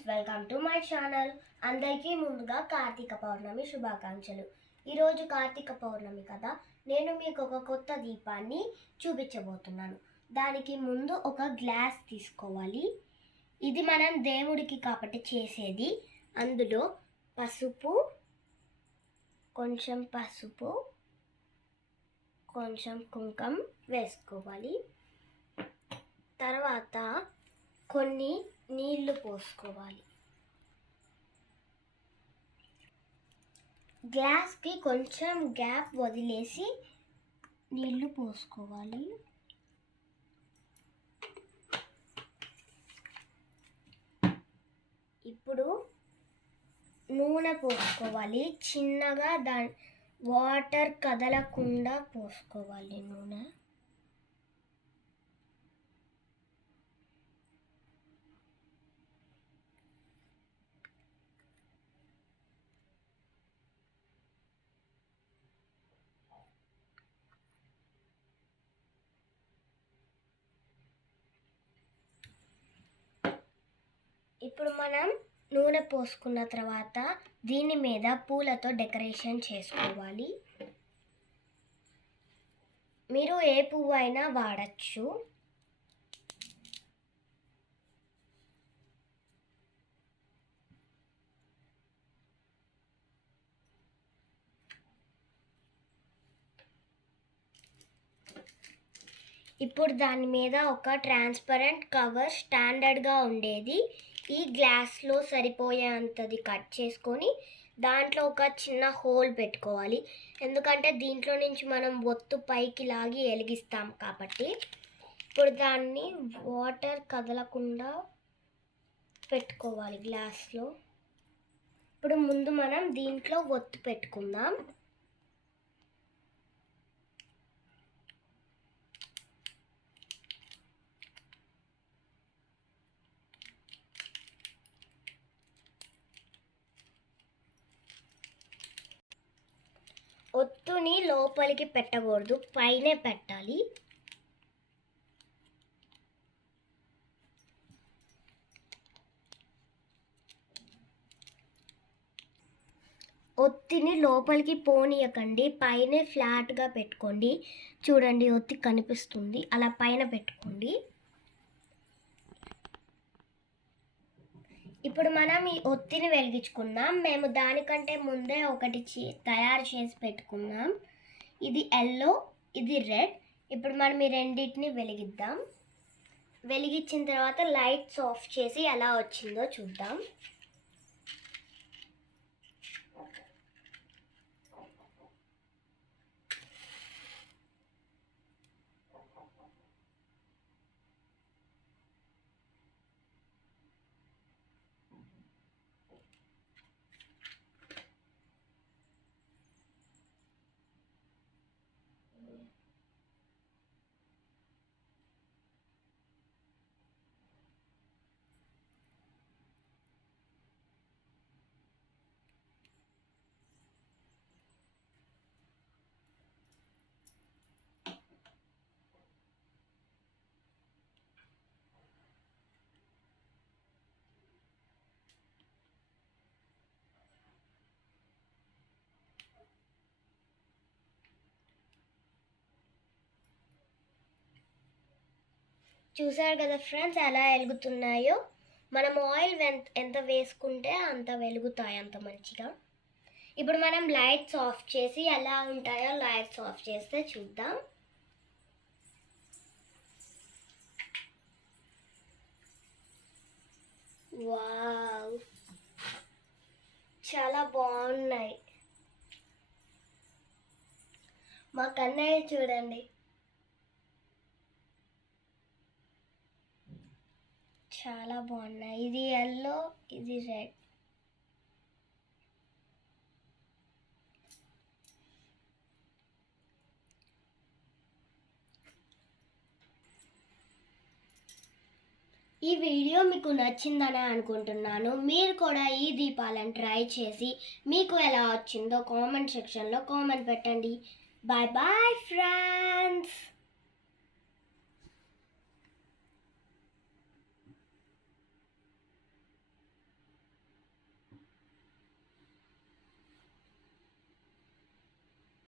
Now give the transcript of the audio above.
Friends, welcome to my channel. అందరికీ ముందుగా కార్తీక పౌర్ణమి శుభాకాంక్షలు. ఈరోజు కార్తీక పౌర్ణమి కదా, నేను మీకు ఒక కొత్త దీపాన్ని చూపించబోతున్నాను. దానికి ముందు ఒక గ్లాస్ తీసుకోవాలి. ఇది మనం దేవుడికి కాబట్టి చేసేది. అందులో కొంచెం కుంకుమ వేసుకోవాలి. తర్వాత కొన్ని నీళ్లు పోసుకోవాలి. గ్లాస్కి కొంచెం గ్యాప్ వదిలేసి నీళ్లు పోసుకోవాలి. ఇప్పుడు నూనె పోసుకోవాలి. చిన్నగా వాటర్ కదలకుండా పోసుకోవాలి నూనె. ఇప్పుడు మనం నూనె పోసుకున్న తర్వాత దీని మీద పూలతో డెకరేషన్ చేసుకోవాలి. మీరు ఏ పువ్వు అయినా వాడచ్చు. ఇప్పుడు దాని మీద ఒక ట్రాన్స్పరెంట్ కవర్ స్టాండర్డ్గా ఉండేది ఈ గ్లాస్లో సరిపోయేంతది కట్ చేసుకొని దాంట్లో ఒక చిన్న హోల్ పెట్టుకోవాలి. ఎందుకంటే దీంట్లో నుంచి మనం ఒత్తు పైకి లాగి వెలిగిస్తాం కాబట్టి. ఇప్పుడు దాన్ని వాటర్ కదలకుండా పెట్టుకోవాలి గ్లాస్లో. ఇప్పుడు ముందు మనం దీంట్లో ఒత్తు పెట్టుకుందాం. ఒత్తుని లోపలికి పెట్టకూడదు, పైనే పెట్టాలి. ఒత్తిని లోపలికి పోనీయకండి, పైనే ఫ్లాట్గా పెట్టుకోండి. చూడండి, ఒత్తి కనిపిస్తుంది, అలా పైన పెట్టుకోండి. ఇప్పుడు మనం ఈ ఒత్తిని వెలిగించుకుందాం. మేము దానికంటే ముందే ఒకటి తయారు చేసి పెట్టుకున్నాం. ఇది ఎల్లో, ఇది రెడ్. ఇప్పుడు మనం ఈ రెండింటిని వెలిగిద్దాం. వెలిగించిన తర్వాత లైట్స్ ఆఫ్ చేసి ఎలా వచ్చిందో చూద్దాం. చూసారు కదా ఫ్రెండ్స్, ఎలా వెలుగుతున్నాయో. మనం ఆయిల్ ఎంత వేసుకుంటే అంత వెలుగుతాయి, అంత మంచిగా. ఇప్పుడు మనం లైట్స్ ఆఫ్ చేసి ఎలా ఉంటాయో లైట్స్ ఆఫ్ చేస్తే చూద్దాం. వావ్, చాలా బాగున్నాయి. మా కన్నయ్య చూడండి, చాలా బాగున్నాయి. ఇది ఎల్లో, ఇది రెడ్. ఈ వీడియో మీకు నచ్చిందని అనుకుంటున్నాను. మీరు కూడా ఈ దీపాలను ట్రై చేసి మీకు ఎలా వచ్చిందో కామెంట్ సెక్షన్లో కామెంట్ పెట్టండి. Bye bye friends.